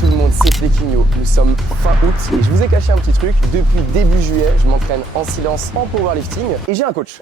tout le monde, c'est Flequinho. Nous sommes fin août et je vous ai caché un petit truc. Depuis début juillet, je m'entraîne en silence en powerlifting et j'ai un coach.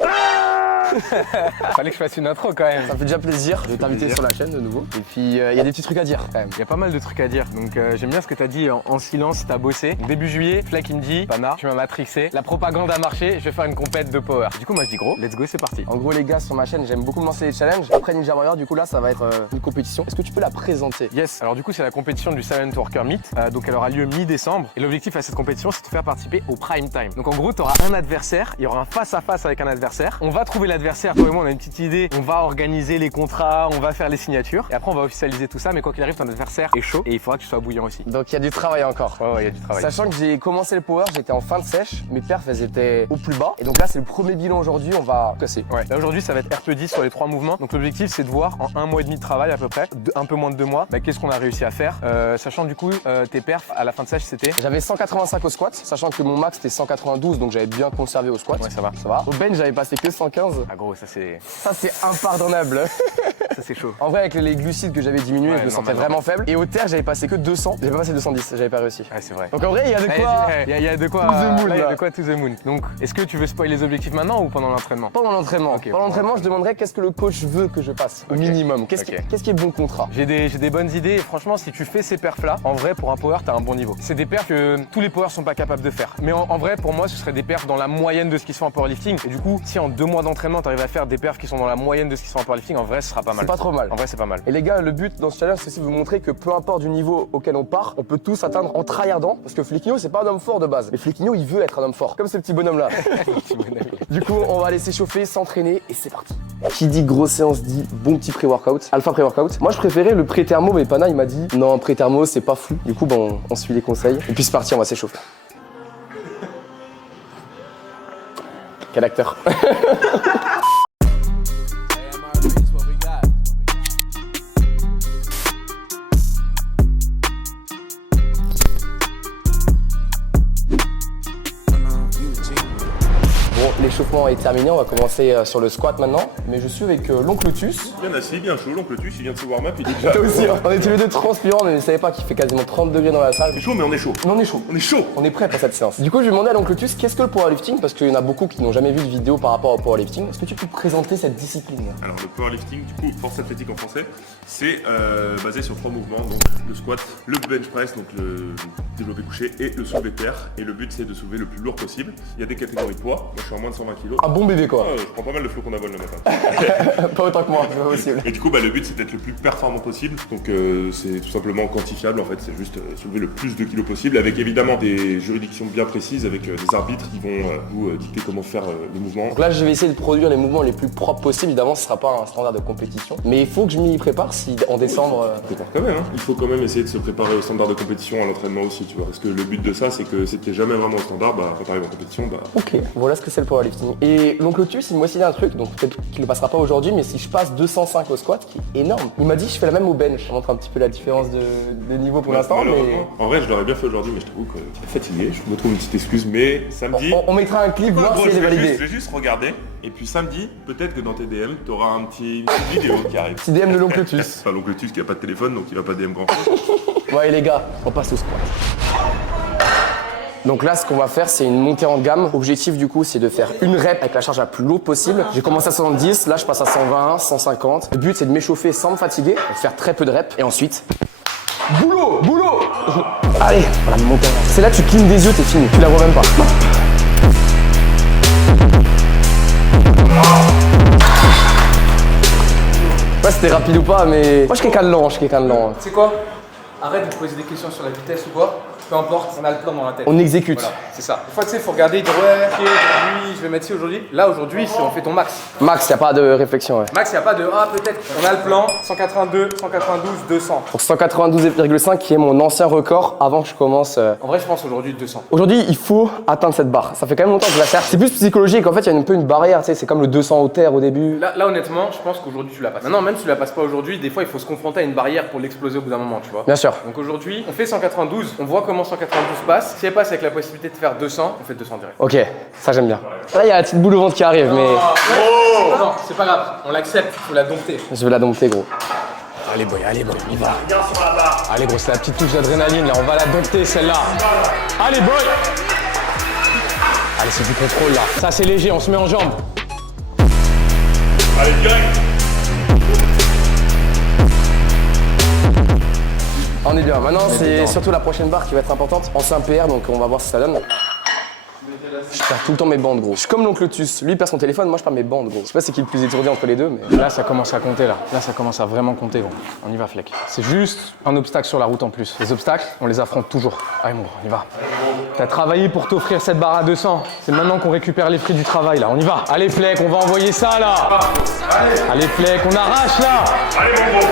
Fallait que je fasse une intro quand même. Ça me fait déjà plaisir de t'inviter sur la chaîne de nouveau. Et puis il y a des petits trucs à dire quand même. Il y a pas mal de trucs à dire. Donc j'aime bien ce que tu as dit en silence, t'as bossé. Donc, début juillet, Fleck il me dit Pana, tu m'as matrixé. La propagande a marché, je vais faire une compète de power. Du coup moi je dis gros, let's go, c'est parti. En gros les gars sur ma chaîne, j'aime beaucoup me lancer les challenges. Après Ninja Warrior, du coup là ça va être une compétition. Est-ce que tu peux la présenter? Yes, alors du coup c'est la compétition du Silent Worker Meet. Donc elle aura lieu mi-décembre. Et l'objectif à cette compétition c'est de te faire participer au prime time. Donc en gros tu auras un adversaire, il y aura un face à face avec un adversaire. On va trouver l'adversaire, toi et moi on a une petite idée. On va organiser les contrats, on va faire les signatures. Et après on va officialiser tout ça. Mais quoi qu'il arrive, ton adversaire est chaud et il faudra que tu sois bouillant aussi. Donc il y a du travail encore. Ouais, il y a du travail. Sachant que j'ai commencé le power, j'étais en fin de sèche. Mes perfs elles étaient au plus bas. Et donc là c'est le premier bilan aujourd'hui, on va casser. Ouais, là aujourd'hui ça va être RP10 sur les 3 mouvements. Donc l'objectif c'est de voir en 1 mois et demi de travail à peu près, un peu moins de 2 mois, qu'est-ce qu'on a réussi à faire. Sachant du coup tes perfs à la fin de sèche c'était. J'avais 185 au squat, sachant que mon max c'était 192, donc j'avais bien conservé au squat. Ouais, ça va. Ça va. Au bench j'avais passé que 115. Ah gros, ça c'est Impardonnable. ça c'est chaud. En vrai avec les glucides que j'avais diminués, Ouais, je me sentais vraiment faible. Et au terre j'avais passé que 200, j'avais pas passé 210, j'avais pas réussi. Ouais, c'est vrai. Donc en vrai il y a de quoi. Il y a de quoi. To the moon, là, il y a là. de quoi to the moon. Donc est-ce que tu veux spoiler les objectifs maintenant ou pendant l'entraînement? Pendant l'entraînement. Ok, Pendant l'entraînement, je demanderais qu'est-ce que le coach veut que je fasse au minimum. Qu'est-ce qui est bon contrat? J'ai des bonnes idées et franchement si tu fais ces perfs là, en vrai pour un power t'as un bon niveau. C'est des perfs que tous les powers sont pas capables de faire. Mais en vrai pour moi ce serait des perfs dans la moyenne de ce qui se fait en powerlifting. Et du coup si en 2 mois d'entraînement t'arrives à faire des perfs qui sont dans la moyenne de ce qui se fait en powerlifting, en vrai ce sera pas mal. C'est pas trop mal. En vrai c'est pas mal. Et les gars, le but dans ce challenge, c'est aussi de vous montrer que peu importe du niveau auquel on part, on peut tous atteindre en tryhardant. Parce que Flequinho, c'est pas un homme fort de base. Mais Flequinho, il veut être un homme fort, comme ce petit bonhomme là. Du coup, on va aller s'échauffer, s'entraîner et c'est parti. Qui dit grosse séance dit bon petit pré-workout, alpha pré-workout. Moi, je préférais le pré-thermo, mais Pana, il m'a dit non, pré-thermo, c'est pas fou. Du coup, bon, on suit les conseils. Et puis c'est parti, on va s'échauffer. Quel acteur. L'échauffement est terminé, on va commencer sur le squat maintenant. Mais je suis avec l'oncle Tus. Bien assis, bien chaud, l'oncle Tus, il vient de se warm up, il dit déjà. Toi aussi, on est tous les deux transpirants, mais vous savez pas qu'il fait quasiment 30 degrés dans la salle. On est chaud, mais on est chaud. Mais on est chaud. On est chaud. On est prêt pour cette séance. Du coup, je vais demander à l'oncle Tus, qu'est-ce que le powerlifting? Parce qu'il y en a beaucoup qui n'ont jamais vu de vidéo par rapport au powerlifting. Est-ce que tu peux présenter cette discipline? Alors le powerlifting, du coup, force athlétique en français, c'est basé sur 3 mouvements, donc le squat, le bench press, donc le développé couché et le soulevé de terre. Et le but c'est de soulever le plus lourd possible. Il y a des catégories de poids, moi je suis en moins de 120 kg. Un bon bébé quoi. Je prends pas mal de flocons d'avoine le matin. Pas autant que moi, c'est pas possible. Et du coup, le but c'est d'être le plus performant possible. Donc c'est tout simplement quantifiable en fait, c'est juste soulever le plus de kilos possible avec évidemment des juridictions bien précises, avec des arbitres qui vont vous dicter comment faire le mouvement. Donc là, je vais essayer de produire les mouvements les plus propres possibles. Évidemment, ce sera pas un standard de compétition. Mais il faut que je m'y prépare si en décembre. Prépare quand même, hein. Il faut quand même essayer de se préparer au standard de compétition à l'entraînement aussi, tu vois. Parce que le but de ça, c'est que si t'es jamais vraiment au standard, quand t'arrives en compétition, Ok, voilà ce que c'est le powerlifting. Et l'oncle Tus, il m'a aussi dit un truc, donc peut-être qu'il ne passera pas aujourd'hui, mais si je passe 205 au squat, qui est énorme, il m'a dit je fais la même au bench. Je montre un petit peu la différence de niveau pour l'instant, mais. En vrai, je l'aurais bien fait aujourd'hui, mais je t'avoue que j'étais fatigué. Je me trouve une petite excuse, mais samedi. On mettra un clip, voir si elle est validée. Je vais juste regarder, et puis samedi, peut-être que dans tes DM, t'auras une petite vidéo qui arrive. Petit DM de l'oncle Tus. Enfin, l'oncle Tus qui a pas de téléphone, donc il va pas DM grand chose. Ouais les gars, on passe au squat. Donc là, ce qu'on va faire, c'est une montée en gamme. Objectif du coup, c'est de faire une rep avec la charge la plus lourde possible. J'ai commencé à 70, là je passe à 120, 150. Le but, c'est de m'échauffer sans me fatiguer, de faire très peu de reps. Et ensuite, boulot. Allez, voilà, montée en gamme. C'est là, tu clignes des yeux, t'es fini. Tu la vois même pas. Je sais pas si c'était rapide ou pas, mais moi je suis quelqu'un de lent, Tu sais quoi? Arrête de te poser des questions sur la vitesse ou quoi. Peu importe, on a le plan dans la tête. On exécute. Voilà, c'est ça. Des fois, tu sais, il faut regarder, dire ouais, ok, aujourd'hui, je vais mettre ci aujourd'hui. Là, aujourd'hui, si on fait ton max. Max, y a pas de réflexion, ouais. Max, il n'y a pas de ah, peut-être. On a le plan 182, 192, 200. Pour 192,5 qui est mon ancien record avant que je commence. En vrai, je pense aujourd'hui 200. Aujourd'hui, il faut atteindre cette barre. Ça fait quand même longtemps que je la sers. C'est plus psychologique. En fait, il y a un peu une barrière. Tu sais, c'est comme le 200 au terre au début. Là, honnêtement, je pense qu'aujourd'hui, tu la passes. Maintenant, même si tu la passes pas aujourd'hui, des fois, il faut se confronter à une barrière pour l'exploser au bout d'un moment, tu vois. Bien sûr. Donc aujourd'hui, on fait 192. On voit comment 192 passe. Si elle passe avec la possibilité de faire 200, on fait 200 direct. Ok, ça j'aime bien. Là, il y a la petite boule au ventre qui arrive, mais Non, c'est pas grave. On l'accepte. Faut la dompter. je vais la dompter, gros. Allez, boy, on y va. Bien sur la barre. Allez gros, c'est la petite touche d'adrénaline là, on va la dompter celle-là. Allez boy. Allez, c'est du contrôle là. Ça c'est léger, on se met en jambes. Allez, direct. On est bien. Maintenant, c'est surtout la prochaine barre qui va être importante. En 5 PR, donc on va voir si ça donne. Je perds tout le temps mes bandes, gros. Je suis comme l'oncle Lotus. Lui, il perd son téléphone, moi, je perds mes bandes, gros. Je sais pas c'est qui le plus étourdi entre les deux, mais. Là, ça commence à compter là. Là, ça commence à vraiment compter gros. On y va, Fleck. C'est juste un obstacle sur la route en plus. Les obstacles, on les affronte toujours. Allez, mon gros, on y va. T'as travaillé pour t'offrir cette barre à 200. C'est maintenant qu'on récupère les fruits du travail là. On y va. Allez, Fleck, on va envoyer ça là. Allez, Fleck, on arrache là. Allez, mon gros.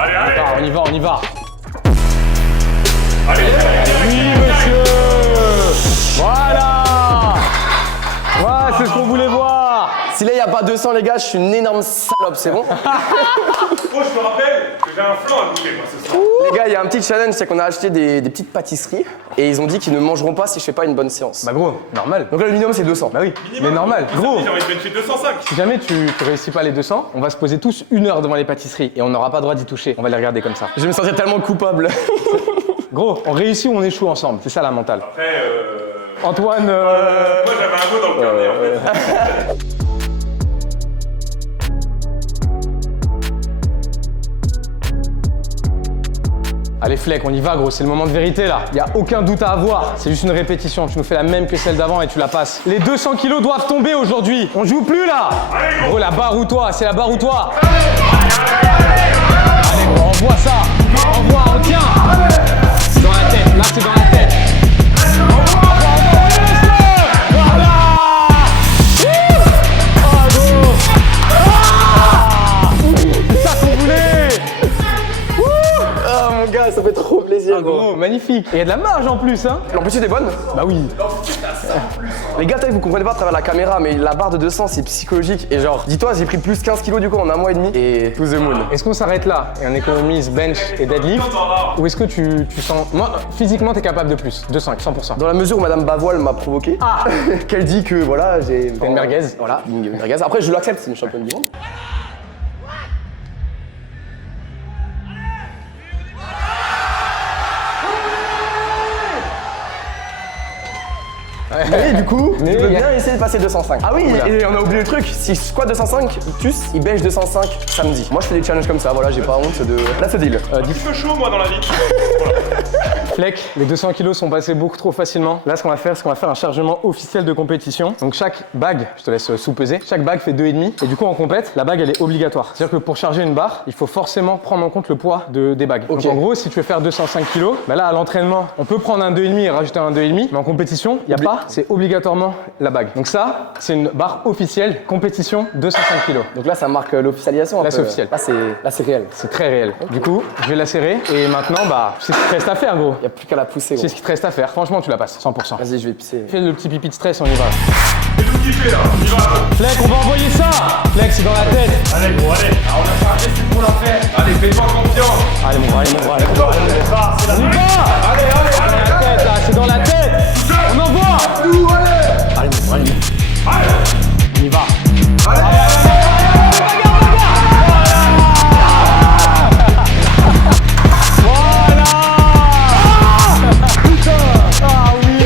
Allez, allez. On y va, on y va. Allez, Oui, monsieur. Voilà. Ouais, c'est ce qu'on voulait voir. Si là, il n'y a pas 200, les gars, je suis une énorme salope, c'est bon? Oh, je me rappelle que j'ai un flan à goûter, moi, ce soir. Les gars, il y a un petit challenge, c'est qu'on a acheté des petites pâtisseries et ils ont dit qu'ils ne mangeront pas si je fais pas une bonne séance. Bah gros, normal. Donc là, le minimum, c'est 200. Bah oui, mais normal. Gros, J'ai envie de bencher 205. si jamais tu réussis pas les 200, on va se poser tous 1 heure devant les pâtisseries et on n'aura pas le droit d'y toucher. On va les regarder comme ça. Je vais me sentir tellement coupable. Gros, on réussit ou on échoue ensemble. C'est ça la mentale. Après, Antoine, moi, j'avais un mot dans le carnet, en fait. Allez Fleck, on y va gros, c'est le moment de vérité là. Y a aucun doute à avoir, c'est juste une répétition. Tu nous fais la même que celle d'avant et tu la passes. Les 200 kilos doivent tomber aujourd'hui. On joue plus là. Gros, la barre ou toi, c'est la barre ou toi. Allez gros, envoie ça. Envoie, on tient. C'est dans la tête, là c'est dans la tête. Voilà. Oh gros. C'est ça qu'on voulait. Oh mon gars, ça fait trop plaisir, Ah, gros, magnifique. Et il y a de la marge en plus, hein. L'amplitude est bonne? Bah oui. Les gars, peut-être vous comprenez pas à travers la caméra, mais la barre de 200, c'est psychologique. Et genre, dis-toi, j'ai pris plus 15 kilos du coup en 1 mois et demi. Et to the moon. Est-ce qu'on s'arrête là et on économise bench et deadlift? Ou est-ce que tu sens... Moi, physiquement, t'es capable de plus. 200, 100%. Dans la mesure où Madame Bavoil m'a provoqué, qu'elle dit que voilà, j'ai. T'es une merguez. Voilà, une merguez. Après, je l'accepte, c'est une championne du monde. Et du coup, Mais il veut y a- bien essayer de passer 205. Ah oui, Oula. et on a oublié le truc. Si je squat 205, il bench 205 samedi. Moi, je fais des challenges comme ça, voilà, j'ai pas honte de. Là, c'est deal. Un petit peu chaud, moi, dans la vie. Fleck, les 200 kilos sont passés beaucoup trop facilement. Là, ce qu'on va faire, c'est qu'on va faire un chargement officiel de compétition. Donc chaque bague, je te laisse sous-peser, chaque bague fait 2,5. Et du coup, en compète, la bague, elle est obligatoire. C'est-à-dire que pour charger une barre, il faut forcément prendre en compte le poids des bagues. Ok. Donc en gros, si tu veux faire 205 kilos, bah là, à l'entraînement, on peut prendre un 2,5 et rajouter un 2,5. Mais en compétition, il n'y a pas, c'est obligatoirement la bague. Donc ça, c'est une barre officielle, compétition 205 kilos. Donc là, ça marque l'officialisation. un Là, peu. c'est officiel. Là, c'est réel. C'est très réel. Du coup, je vais la serrer et maintenant, bah, c'est ce qui te reste à faire, gros. Y a plus qu'à la pousser. C'est Gros. ce qui te reste à faire. Franchement, tu la passes, 100%. Vas-y, je vais pisser. Fais le petit pipi de stress, on y va. J'ai tout kiffé, là. On y va. Fleck, on va envoyer ça. Fleck, c'est dans la tête. Allez, gros, allez. Ah, on a chargé, c'est pour la faire. Allez, fais-toi confiance. Allez, mon gros, allez, mon gros, allez. On y va. Allez, allez, C'est dans la tête, là, c'est dans la tête. On envoie. Allez, mon gros, allez. On y va. Voilà. Ah oui.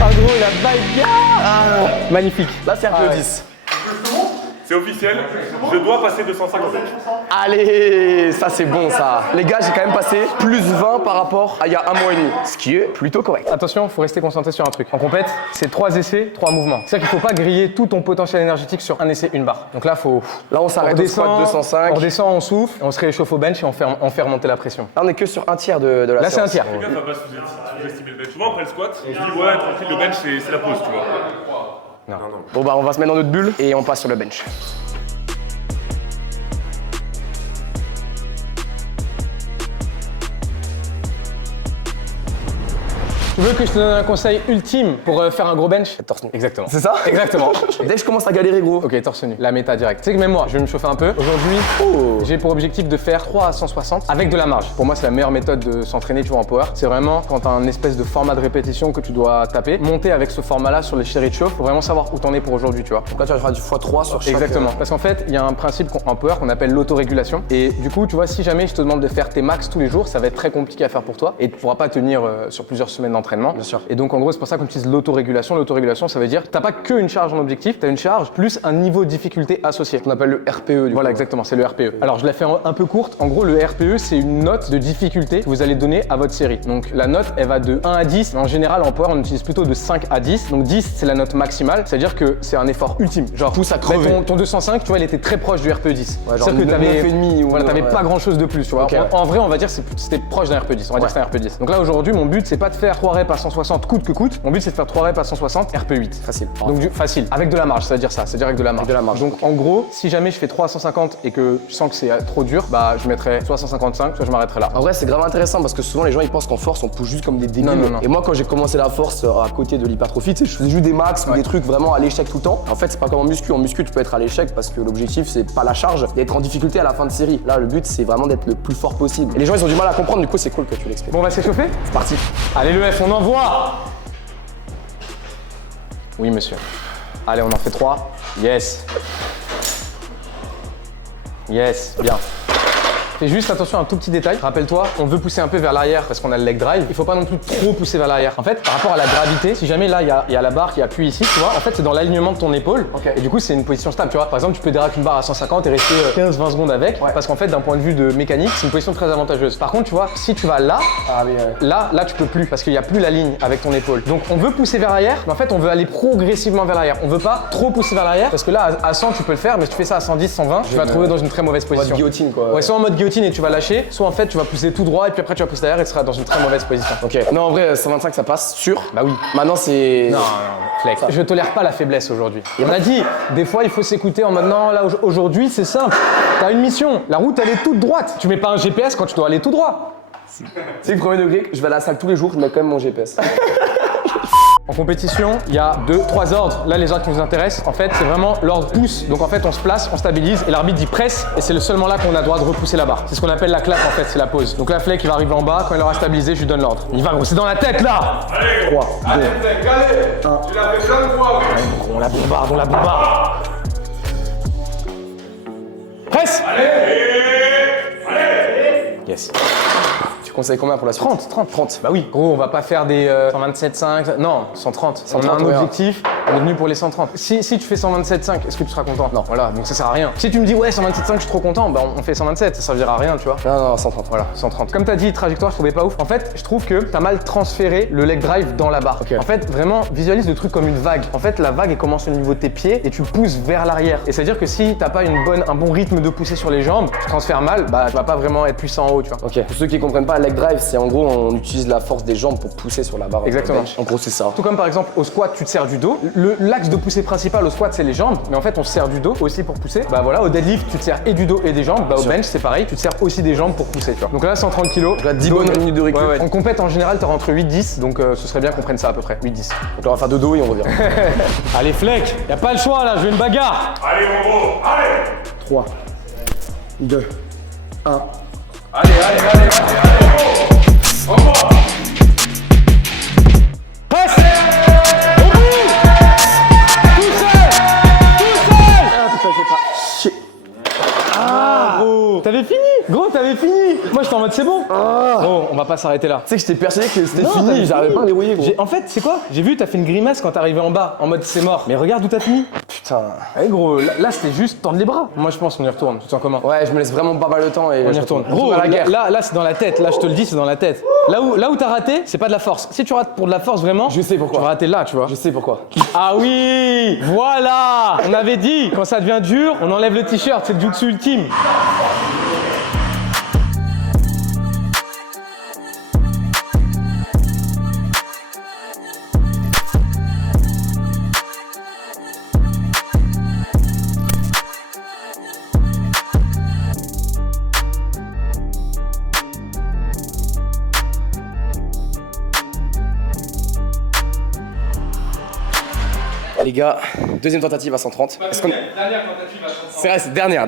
Ah gros, il a bagarre. Magnifique. Là, c'est un peu ouais. 10. C'est officiel. Je dois passer 250. Allez, ça c'est bon ça. Les gars, j'ai quand même passé plus 20 par rapport à il y a 1 mois et demi. Ce qui est plutôt correct. Attention, faut rester concentré sur un truc. En compète, c'est 3 essais, 3 mouvements. C'est-à-dire qu'il faut pas griller tout ton potentiel énergétique sur un essai, une barre. Donc là, faut. Là, on s'arrête au squat 205. On redescend, on souffle, on se réchauffe au bench et on fait remonter la pression. Là, on est que sur un tiers de la Là, c'est un séance. tiers. Les gars, faut pas sous-estimer le bench. Souvent, après le squat, on se dit, ouais, tranquille, le bench, c'est la pause, tu vois. Bon, bah, on va se mettre dans notre bulle et on passe sur le bench. Tu veux que je te donne un conseil ultime pour faire un gros bench? Torse nu. Exactement. C'est ça? Exactement. Dès que je commence à galérer, gros. Ok, torse nu. La méta direct. Tu sais que même moi, je vais me chauffer un peu. Aujourd'hui, j'ai pour objectif de faire 3 à 160 avec de la marge. Pour moi, c'est la meilleure méthode de s'entraîner, tu vois, en power. C'est vraiment quand t'as un espèce de format de répétition que tu dois taper, monter avec ce format-là sur les séries de chauffe pour vraiment savoir où t'en es pour aujourd'hui, tu vois. Donc là, tu vas faire du x3 sur chaque. Exactement. Parce qu'en fait, il y a un principe en power qu'on appelle l'autorégulation. Et du coup, tu vois, si jamais je te demande de faire tes max tous les jours, ça va être très compliqué à faire pour toi et tu pourras pas tenir sur plusieurs semaines d'entraînement. Bien sûr. Et donc, en gros, c'est pour ça qu'on utilise l'autorégulation. L'autorégulation, ça veut dire t'as pas qu'une charge en objectif, t'as une charge plus un niveau de difficulté associé. On appelle le RPE. Voilà, exactement, c'est le RPE. Alors, je la fais un peu courte. En gros, le RPE, c'est une note de difficulté que vous allez donner à votre série. Donc, la note, elle va de 1 à 10. Mais en général, en power, on utilise plutôt de 5 à 10. Donc, 10, c'est la note maximale. C'est-à-dire que c'est un effort ultime. Genre, pousse à crever. Ton 205, tu vois, il était très proche du RPE 10. Ouais, genre C'est-à-dire que t'avais 9,5 ou voilà, t'avais ouais. pas grand-chose de plus, tu vois. Ok. En vrai, on va dire que c'était proche d'un RPE 10. On va dire que c'était un RPE 10. Donc là, aujourd'hui, mon but, c'est pas de faire 3 reps à 160 coûte que coûte. Mon but, c'est de faire 3 reps à 160 RPE 8. Facile. Donc facile, avec de la marge, ça veut dire ça, c'est-à-dire avec de la marge. Avec de la marge, Donc ok. en gros, si jamais je fais 3 à 150 et que je sens que c'est trop dur, bah je mettrai soit 155, soit je m'arrêterai là. En vrai, c'est grave intéressant parce que souvent les gens ils pensent qu'en force on pousse juste comme des débiles. Non, non, non. Et moi, quand j'ai commencé la force à côté de l'hypertrophie, tu sais, je faisais juste des max ou Ouais. des trucs vraiment à l'échec tout le temps. En fait, c'est pas comme en muscu. En muscu, tu peux être à l'échec parce que l'objectif c'est pas la charge, d'être en difficulté à la fin de série. Là, le but c'est vraiment d'être le plus fort possible. Et les gens ils ont du mal à comprendre, du coup, c'est cool que tu l'expliques. Bon, on va s'échauffer? C'est parti. Allez le F, on envoie! Oui monsieur. Allez, on en fait 3. Yes. Yes, bien. Fais juste attention à un tout petit détail. Rappelle-toi, on veut pousser un peu vers l'arrière parce qu'on a le leg drive. Il faut pas non plus trop pousser vers l'arrière. En fait, par rapport à la gravité, si jamais là, il y a la barre qui appuie ici, tu vois, en fait, c'est dans l'alignement de ton épaule. Ok. Et du coup, c'est une position stable, tu vois. Par exemple, tu peux déraper une barre à 150 et rester 15-20 secondes avec. Ouais. Parce qu'en fait, d'un point de vue de mécanique, c'est une position très avantageuse. Par contre, tu vois, si tu vas là, Ah oui, ouais. là, tu peux plus parce qu'il n'y a plus la ligne avec ton épaule. Donc, on veut pousser vers l'arrière, mais en fait, on veut aller progressivement vers l'arrière. On veut pas trop pousser vers l'arrière parce que là, à 100, tu peux le faire, mais si tu fais ça à 110, 120, tu vas te trouver dans une très mauvaise Mode position. guillotine quoi. Ouais, soit en mode guillotine et tu vas lâcher, soit en fait, tu vas pousser tout droit et puis après, tu vas pousser derrière et tu seras dans une très mauvaise position. Ok. Non, en vrai, 125 ça passe, sûr. Bah oui. Maintenant, c'est. Non, flex. Je tolère pas la faiblesse aujourd'hui. On a dit, des fois, il faut s'écouter en mode non, là, aujourd'hui, c'est simple. T'as une mission. La route, elle est toute droite. Tu mets pas un GPS quand tu dois aller tout droit. C'est le premier degré. Je vais à la salle tous les jours, je mets quand même mon GPS. En compétition, il y a 2-3 ordres. Là, les ordres qui nous intéressent, en fait, c'est vraiment l'ordre pousse. Donc en fait, on se place, on stabilise et l'arbitre dit presse et c'est seulement là qu'on a le droit de repousser la barre. C'est ce qu'on appelle la claque en fait, c'est la pause. Donc là, Fleck, il va arriver en bas, quand il aura stabilisé, je lui donne l'ordre. Il va gros, c'est dans la tête là. 3, 2, 1. Tu l'as fait plein de fois, On la bombarde. Presse. Yes. Tu conseilles combien pour la suite? 30. Bah oui. Gros, on va pas faire des 127,5. Non, 130. 130, on a un ouais. objectif, on est venu pour les 130. Si tu fais 127,5, est-ce que tu seras content? Non. Voilà, donc ça sert à rien. Si tu me dis ouais, 127,5, je suis trop content, bah on fait 127, ça servira à rien, tu vois. Non, 130. Voilà, 130. Comme t'as dit, trajectoire, je trouvais pas ouf. En fait, je trouve que t'as mal transféré le leg drive dans la barre. Ok. En fait, vraiment, visualise le truc comme une vague. En fait, la vague, elle commence au niveau de tes pieds et tu pousses vers l'arrière. Et c'est-à-dire que si t'as pas un bon rythme de pousser sur les jambes, tu transfères mal, bah tu vas pas vraiment être puissant en haut, tu vois. Ok. Pour ceux qui comprennent pas, leg drive, c'est en gros, on utilise la force des jambes pour pousser sur la barre. Exactement. En gros, c'est ça. Tout comme par exemple au squat, tu te sers du dos. L'axe de poussée principal au squat, c'est les jambes, mais en fait, on se sert du dos aussi pour pousser. Bah voilà, au deadlift, tu te sers et du dos et des jambes. Bah au Sûr. bench, c'est pareil, tu te sers aussi des jambes pour pousser, tu vois. Donc là, 130 kg. Là, 10 bonnes minutes de récup. Ouais. En compète, en général, t'auras entre 8-10, donc ce serait bien qu'on prenne ça à peu près. 8-10. Donc là, on va faire de dos et on revient. Allez, Fleck, y a pas le choix là, je veux une bagarre. Allez, mon gros, allez! 3, 2, 1. Allez, envoie! Presse. Au bout. Tout seul. Ah, gros. T'avais fini. Gros, t'avais fini. Moi, j'étais en mode c'est bon. Gros, on va pas s'arrêter là. Tu sais que j'étais persuadé que c'était Non, t'avais fini, j'arrivais fini. pas à dérouiller, gros. En fait, c'est quoi? J'ai vu, t'as fait une grimace quand t'es arrivé en bas, en mode c'est mort. Mais regarde où t'as fini. Putain. Ouais, gros, là c'était juste tendre les bras. Moi, je pense qu'on y retourne. Tu te sens comment? Ouais, je me laisse vraiment pas mal de temps et On y retourne. On Gros, à la guerre. là c'est dans la tête. Là, je te le dis, c'est dans la tête. Là où t'as raté, c'est pas de la force. Si tu rates pour de la force vraiment, Je sais pourquoi. tu vas rater là, tu vois. Je sais pourquoi. Ah oui, voilà. On avait dit, quand ça devient dur, on enlève le t-shirt. C'est le jutsu ultime. Les gars, deuxième tentative à 130. Est-ce qu'on... Dernière tentative à 130. C'est vrai, c'est dernière.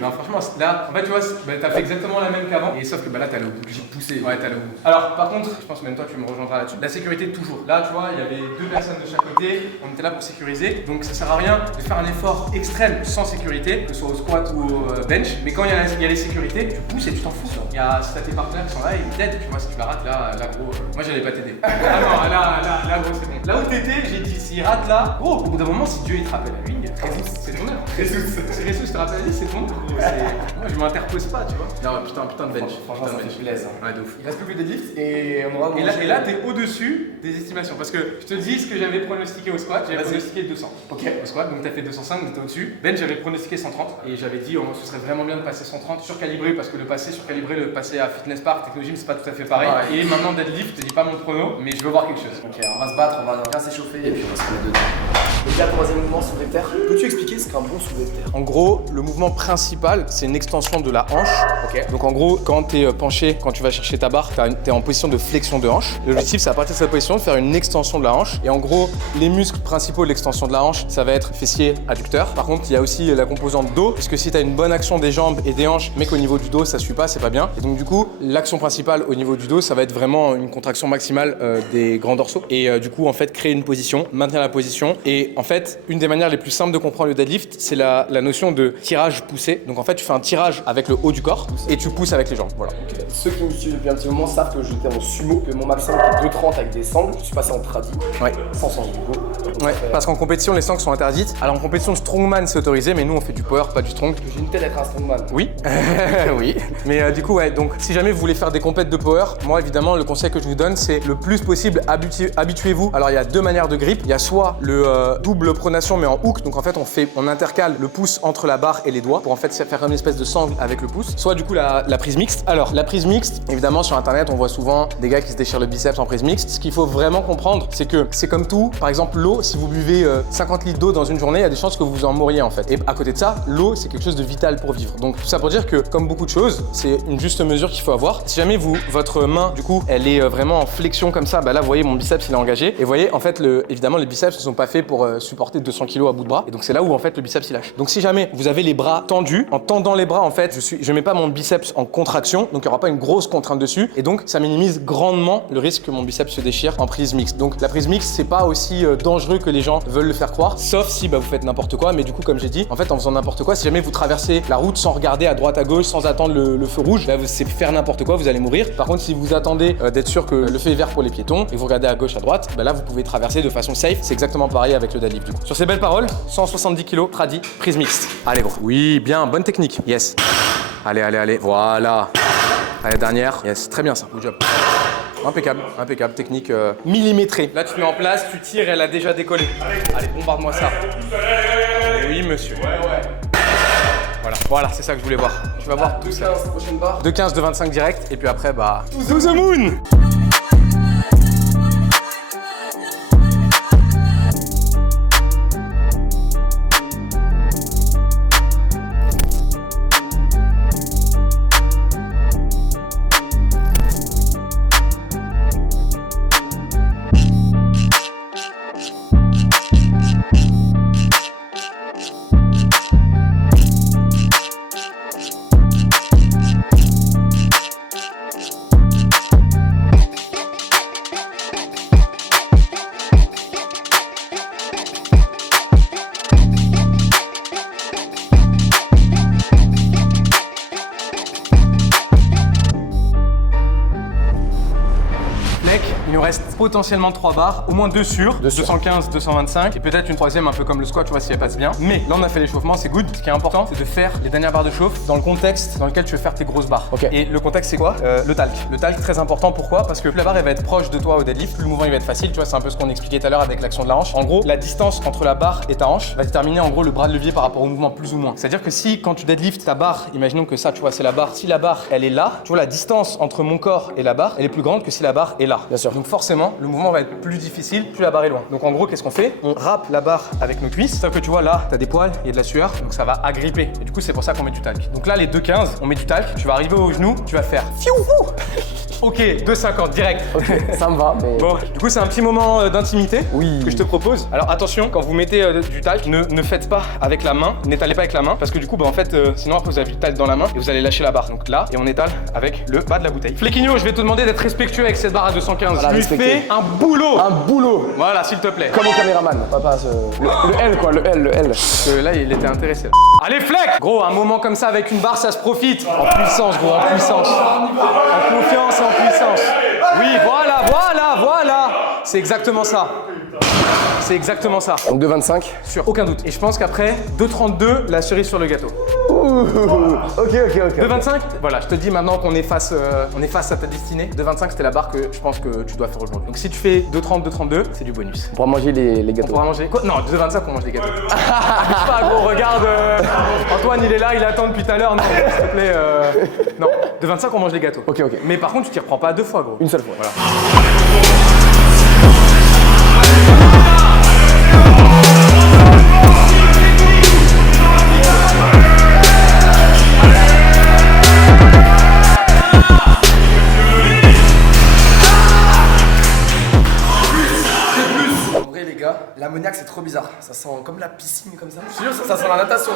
Non, franchement, là, en fait, tu vois, t'as fait exactement la même qu'avant, et sauf que là, t'as le obligé de pousser. Ouais, t'as le bout. Alors, par contre, je pense que même toi, tu me rejoindras là-dessus. La sécurité, toujours. Là, tu vois, il y avait 2 personnes de chaque côté, on était là pour sécuriser, donc ça sert à rien de faire un effort extrême sans sécurité, que ce soit au squat ou au bench, mais quand il y a les sécurités, tu pousses et tu t'en fous. Si t'as tes partenaires qui sont là, ils t'aident, tu vois, si tu la rates, là, gros, moi, j'allais pas t'aider. Ah non, là, gros, c'est bon. Là où t'étais, j'ai dit, s'il rate là, gros, au bout d'un moment, si Dieu il te rappelle à lui, c'est ton heure. Si Ressus te rappelle à lui, c'est ton heure. Moi, je m'interpose pas, tu vois. Non, putain de bench. Franchement, ça fait plaisir. Ouais, de ouf. Il reste plus que des lifts et on aura... Et là, t'es au-dessus des estimations. Parce que je te dis ce que j'avais pronostiqué au squat, j'avais pronostiqué 200. Ok. Au squat, donc t'as fait 205, donc t'es au-dessus. Bench, j'avais pronostiqué 130. Et j'avais dit, ce serait vraiment bien de passer 130 surcalibré, parce que le passer à Fitness Park, Technogym, c'est pas tout à fait pareil. Ah ouais. Et maintenant, deadlift, je te dis pas mon prono, mais je veux voir quelque chose. Ok, on va se battre, on va bien s'échauffer et puis on va se mettre dedans. Les gars, troisième mouvement, soulevé de terre. Peux-tu expliquer ce qu'un bon soulevé de terre? En gros, le mouvement principal, c'est une extension de la hanche. Ok. Donc en gros, quand tu es penché, quand tu vas chercher ta barre, tu es en position de flexion de hanche. L'objectif, c'est à partir de cette position de faire une extension de la hanche. Et en gros, les muscles principaux de l'extension de la hanche, ça va être fessier, adducteur. Par contre, il y a aussi la composante dos, parce que si tu as une bonne action des jambes et des hanches, mais qu'au niveau du dos, ça suit pas, c'est pas bien. Et donc du coup, l'action principale au niveau du dos, ça va être vraiment une contraction maximale des grands dorsaux. Et du coup, en fait, créer une position, maintenir la position. Et en fait, une des manières les plus simples de comprendre le deadlift, c'est la notion de tirage poussé. Donc en fait, tu fais un tirage avec le haut du corps et tu pousses avec les jambes. Voilà. Okay. Ceux qui me suivent depuis un petit moment savent que j'étais en sumo, que mon maximum était 2,30 avec des sangles. Je suis passé en tradi, ouais. Sans sangles du coup. Ouais, parce qu'en compétition, les sangles sont interdites. Alors en compétition, strongman c'est autorisé, mais nous on fait du power, pas du strong. J'ai une tête d'être un strongman. Oui, oui. Mais du coup, ouais, donc si jamais vous voulez faire des compètes de power, moi évidemment, le conseil que je vous donne, c'est le plus possible, habituez-vous. Alors il y a 2 manières de grip. Il y a soit le double pronation, mais en hook. Donc en fait, on intercale le pouce entre la barre et les doigts pour en fait faire une espèce de sangle avec le pouce. Soit du coup la prise mixte. Alors la prise mixte, évidemment sur internet on voit souvent des gars qui se déchirent le biceps en prise mixte. Ce qu'il faut vraiment comprendre, c'est que c'est comme tout. Par exemple l'eau, si vous buvez 50 litres d'eau dans une journée, il y a des chances que vous en mouriez en fait. Et à côté de ça, l'eau c'est quelque chose de vital pour vivre. Donc tout ça pour dire que comme beaucoup de choses, c'est une juste mesure qu'il faut avoir. Si jamais votre main du coup elle est vraiment en flexion comme ça, bah là vous voyez mon biceps il est engagé. Et vous voyez en fait évidemment les biceps ne sont pas faits pour supporter 200 kg à bout de bras. Et donc c'est là où en fait le biceps il lâche. Donc si jamais vous avez les bras tendus, en tendant les bras en fait, je mets pas mon biceps en contraction, donc il n'y aura pas une grosse contrainte dessus, et donc ça minimise grandement le risque que mon biceps se déchire en prise mixte. Donc la prise mixte c'est pas aussi dangereux que les gens veulent le faire croire, sauf si vous faites n'importe quoi. Mais du coup comme j'ai dit, en fait en faisant n'importe quoi, si jamais vous traversez la route sans regarder à droite à gauche, sans attendre le feu rouge, là c'est faire n'importe quoi, vous allez mourir. Par contre si vous attendez d'être sûr que le feu est vert pour les piétons et vous regardez à gauche à droite, bah là vous pouvez traverser de façon safe. C'est exactement pareil avec le deadlift du coup. Sur ces belles paroles, 170 kg tradi, prise mixte. Allez gros. Oui, bien, bonne technique. Yes. Allez, voilà. Allez, dernière. Yes, très bien ça. Good job. Impeccable, technique millimétrée. Là, tu te mets en place, tu tires, elle a déjà décollé. Allez, bombarde-moi ça. Oui, monsieur. Ouais. Voilà, c'est ça que je voulais voir. Tu vas voir tout ça. De 15, de 25 direct, et puis après, bah... To the moon. Il nous reste potentiellement 3 barres, au moins 2 sûrs, Deux sûrs. 215, 225 et peut-être une troisième un peu comme le squat, tu vois, si elle passe bien. Mais là, on a fait l'échauffement, c'est good. Ce qui est important, c'est de faire les dernières barres de chauffe dans le contexte dans lequel tu veux faire tes grosses barres. Ok. Et le contexte, c'est quoi? Le talc. Le talc, très important. Pourquoi? Parce que plus la barre elle va être proche de toi au deadlift, plus le mouvement il va être facile. Tu vois, c'est un peu ce qu'on expliquait tout à l'heure avec l'action de la hanche. En gros, la distance entre la barre et ta hanche va déterminer en gros le bras de levier par rapport au mouvement plus ou moins. C'est-à-dire que si quand tu deadlift ta barre, imaginons que ça, tu vois, c'est la barre. Si la barre elle est là, tu vois, la distance entre mon corps et la barre, elle est plus grande que si la barre est là. Bien sûr. Donc forcément, le mouvement va être plus difficile, plus la barre est loin. Donc en gros, qu'est-ce qu'on fait? On râpe la barre avec nos cuisses. Sauf que tu vois là, t'as des poils, il y a de la sueur, donc ça va agripper. Et du coup, c'est pour ça qu'on met du talc. Donc là, les 2,15, on met du talc. Tu vas arriver au genou, tu vas faire fiou. Ok, 2,50 direct. Ok, ça me va, mais. Bon, du coup, c'est un petit moment d'intimité Oui. que je te propose. Alors attention, quand vous mettez du talc, ne faites pas avec la main, n'étalez pas avec la main, parce que du coup, bah, en fait, sinon après vous avez du talc dans la main et vous allez lâcher la barre. Donc là, et on étale avec le bas de la bouteille. Flequinho, je vais te demander d'être respectueux avec cette barre à 215. Voilà, Lui respecté. fais un boulot. Un boulot. Voilà, s'il te plaît. Comme au caméraman. Pas le L quoi, le L. Parce que là, il était intéressé. Allez, Fleck! Gros, un moment comme ça avec une barre, ça se profite. En puissance, gros, en puissance. En confiance et en puissance. Oui, voilà. C'est exactement ça. C'est exactement ça. Donc 2,25. Sur aucun doute. Et je pense qu'après, 2,32, la cerise sur le gâteau. Ok. 2,25? Voilà, je te dis maintenant qu'on est face à ta destinée. 2,25, c'était la barre que je pense que tu dois faire aujourd'hui. Donc si tu fais 2,30, 2,32, c'est du bonus. On pourra manger les On gâteaux. pourra manger quoi? Non, 2,25, on mange des gâteaux. Abuse pas, gros, regarde. Antoine, il est là, il attend depuis tout à l'heure. Non, s'il te plaît. Non, 2,25, on mange des gâteaux. Ok. Mais par contre, tu t'y reprends pas 2 fois, gros. Une seule fois. Voilà. En vrai les gars, l'ammoniac c'est trop bizarre. Ça sent comme la piscine comme ça. Je te jure, ça sent la natation.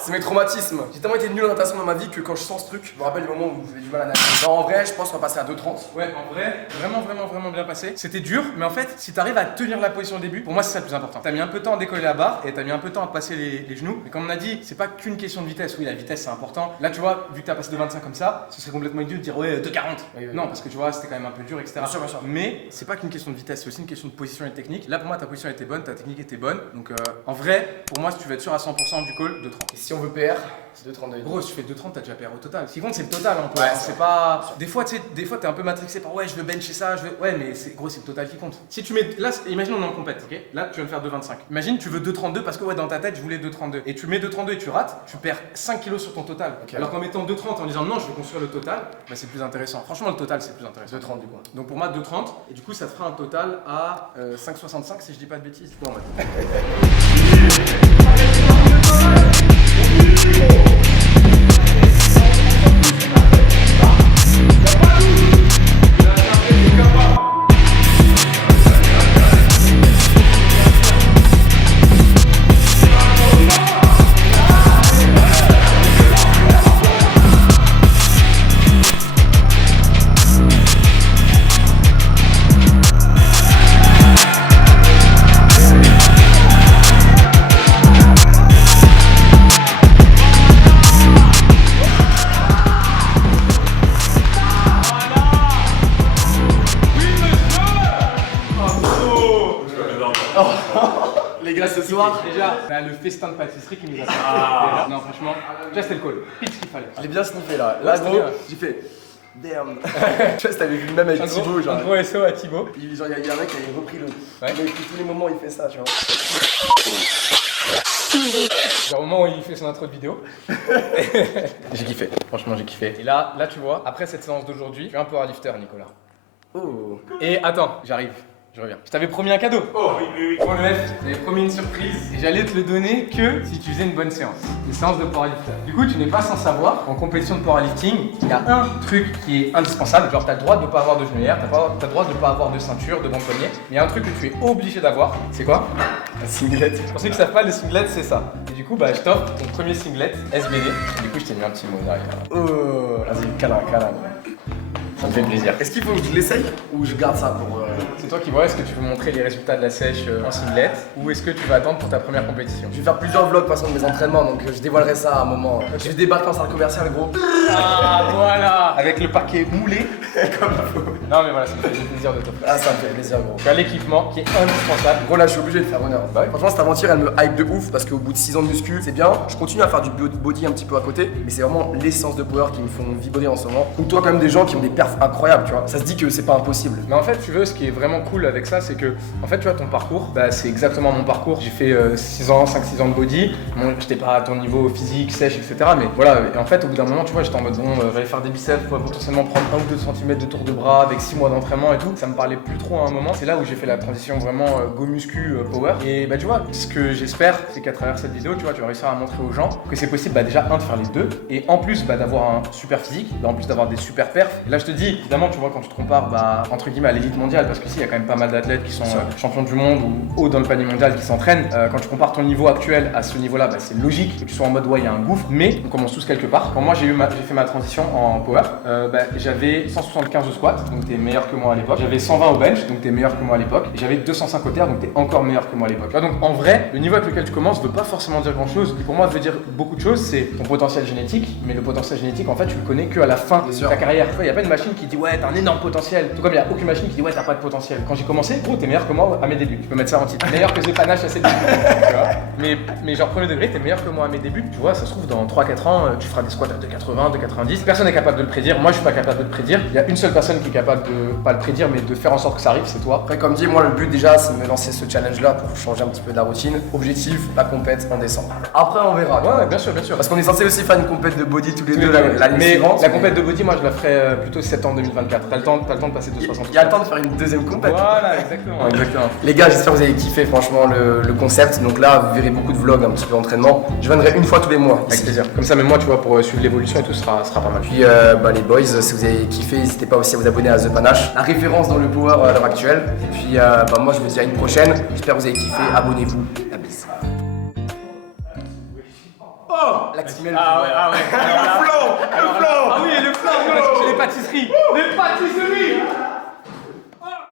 C'est mes traumatismes. J'ai tellement été nul en natation dans ma vie que quand je sens ce truc, je me rappelle les moments où j'avais du mal à nager. Non, en vrai, je pense qu'on va passer à 2,30. Ouais, en vrai, vraiment bien passé. C'était dur, mais en fait, si t'arrives à tenir la position au début, pour moi, c'est ça le plus important. T'as mis un peu de temps à décoller la barre et t'as mis un peu de temps à passer les genoux. Et comme on a dit, c'est pas qu'une question de vitesse. Oui, la vitesse, c'est important. Là, tu vois, vu que t'as passé de 25 comme ça, ce serait complètement idiot de dire ouais, 2,40. Oui. Non, parce que tu vois, c'était quand même un peu dur, etc. Bien sûr. Mais c'est pas qu'une question de vitesse, c'est aussi une question de position et de technique. Là, pour moi, ta position était bonne, ta technique était bonne. Donc, en vrai, pour moi, si tu veux être sûr à 100% du call, 2,30. Et si on veut PR, c'est 2,32. Gros, si tu fais 2,30, t'as déjà PR au total. Ce qui compte, c'est le total un peu. Ouais, hein. c'est C'est pas. Des fois, tu sais, t'es un peu matrixé par ouais, je veux bencher ça, je veux. Ouais, mais c'est gros, c'est le total qui compte. Si tu mets. Là, imagine, on est en compète, ok? Là, tu viens de faire 2,25. Imagine, tu veux 2,32 parce que ouais, dans ta tête, je voulais 2,32. Et tu mets 2,32 et tu rates, tu perds 5 kilos sur ton total. Ok. Alors qu'en mettant 2,30 en disant non, je veux construire le total, bah, c'est plus intéressant. Franchement, le total, c'est plus intéressant. 2,30 du coup. Donc pour moi, 2,30. Et du coup, ça te fera un total à 5,65 si je dis pas de bêtises. Bon, bah. Les gars, ce soir, Déjà, bah, le festin de pâtisserie qui nous a fait. Déjà. Non, franchement, déjà c'était le call. Pile ce qu'il fallait. je l'ai bien sniffé là. Ouais, Là, c'était gros, bien. j'ai fait. Damn. Tu vois, si t'avais vu le même avec Thibaut, genre. Un gros SO à Thibaut. Genre, il y a un mec qui avait repris le. Ouais. Il a écrit tous les moments, il fait ça, tu vois. Genre au moment où il fait son intro de vidéo. J'ai kiffé. Franchement, j'ai kiffé. Et là, tu vois, après cette séance d'aujourd'hui, je suis un powerlifter, Nicolas. Oh. Et attends, j'arrive. Je reviens. Je t'avais promis un cadeau. Oh oui. Bon le mec, je t'avais promis une surprise et j'allais te le donner que si tu faisais une bonne séance. Une séance de powerlifting. Du coup, tu n'es pas sans savoir qu'en compétition de powerlifting, il y a un truc qui est indispensable. Genre, t'as le droit de ne pas avoir de genouillère, t'as le droit de ne pas avoir de ceinture, de bon poignet. Mais il y a un truc que tu es obligé d'avoir. C'est quoi? Un singlet. Pour ceux qui savent pas, le singlet, c'est ça. Et du coup, bah, je t'offre ton premier singlet SBD. Du coup, je t'ai mis un petit mot derrière. Oh. Vas-y, câlin. Ça me fait plaisir. Est-ce qu'il faut que je l'essaye ou je garde ça pour. C'est toi qui vois, est-ce que tu veux montrer les résultats de la sèche en singlet ou est-ce que tu vas attendre pour ta première compétition? Je vais faire plusieurs vlogs passant de mes entraînements donc je dévoilerai ça à un moment. Je débarque en salle commerciale gros. Ah voilà. Avec le paquet moulé. Comme il faut. Non mais voilà, ça me fait plaisir de t'offrir. Ah ça me fait plaisir gros. Tu as l'équipement qui est indispensable. Gros là je suis obligé de faire honneur. Bah oui. Franchement cette aventure elle me hype de ouf parce qu'au bout de 6 ans de muscu c'est bien. Je continue à faire du body un petit peu à côté mais c'est vraiment l'essence de power qui me font vibrer en ce moment. Donc toi quand même des gens qui ont des perfs incroyables tu vois. Ça se dit que c'est pas impossible. Mais en fait tu veux ce qui est vraiment cool avec ça c'est que en fait tu vois ton parcours, bah c'est exactement mon parcours. J'ai fait 6 ans, 5-6 ans de body. Bon j'étais pas à ton niveau physique, sèche, etc. Mais voilà, et en fait au bout d'un moment tu vois j'étais en mode bon j'allais faire des biceps, potentiellement prendre 1 ou 2 cm de tour de bras avec 6 mois d'entraînement et tout. Ça me parlait plus trop à un moment. C'est là où j'ai fait la transition vraiment go muscu power. Et bah tu vois, ce que j'espère c'est qu'à travers cette vidéo tu vois tu vas réussir à montrer aux gens que c'est possible bah déjà de faire les deux et en plus bah d'avoir un super physique, en plus d'avoir des super perfs. Et là je te dis évidemment tu vois quand tu te compares bah entre guillemets à l'élite mondiale parce qu'ici il y a quand même pas mal d'athlètes qui sont champions du monde ou haut dans le panier mondial qui s'entraînent. Quand tu compares ton niveau actuel à ce niveau-là, bah, c'est logique que tu sois en mode ouais il y a un gouffre, mais on commence tous quelque part. Quand moi j'ai fait ma transition en power, bah, j'avais 175 au squat, donc t'es meilleur que moi à l'époque. J'avais 120 au bench, donc t'es meilleur que moi à l'époque. Et j'avais 205 au terre, donc t'es encore meilleur que moi à l'époque. Donc en vrai, le niveau avec lequel tu commences veut pas forcément dire grand-chose. Pour moi, veut dire beaucoup de choses. C'est ton potentiel génétique, mais le potentiel génétique, en fait, tu le connais que à la fin de ta carrière. Il y a pas une machine qui dit ouais t'as un énorme potentiel. Tout comme il y a aucune machine qui dit ouais t'as pas de potentiel. Quand j'ai commencé, gros t'es meilleur que moi à mes débuts. Tu peux mettre ça en titre. Meilleur que The Panache à ses débuts. Tu vois, mais genre premier degré, t'es meilleur que moi à mes débuts. Tu vois, ça se trouve dans 3-4 ans, tu feras des squats de 80, de 90. Personne n'est capable de le prédire. Moi, je suis pas capable de le prédire. Il y a une seule personne qui est capable de pas le prédire, mais de faire en sorte que ça arrive, c'est toi. Après, comme dit, moi le but déjà c'est de me lancer ce challenge là pour changer un petit peu de la routine. Objectif, la compète en décembre. Après, on verra. Ouais, bien sûr, bien sûr. Parce qu'on est censé aussi faire une compète de body tous les deux l'année suivante. La compète de body, moi, je la ferai plutôt septembre 2024. T'as le temps de passer 260. Il y a le temps de faire une deuxième compète. Voilà, exactement. Les gars, j'espère que vous avez kiffé franchement le concept. Donc là, vous verrez beaucoup de vlogs, un petit peu d'entraînement. Je viendrai une fois tous les mois. Avec plaisir. Comme ça, même moi, tu vois, pour suivre l'évolution et tout, ce sera pas mal. Puis bah, les boys, si vous avez kiffé, n'hésitez pas aussi à vous abonner à The Panache, la référence dans le power à l'heure actuelle. Et puis bah, moi, je vous dis à une prochaine. J'espère que vous avez kiffé. Abonnez-vous. La bise. Oh, Lactimel. Ah ouais. Le flan. Ah oui, le flan, les pâtisseries. Les pâtisseries.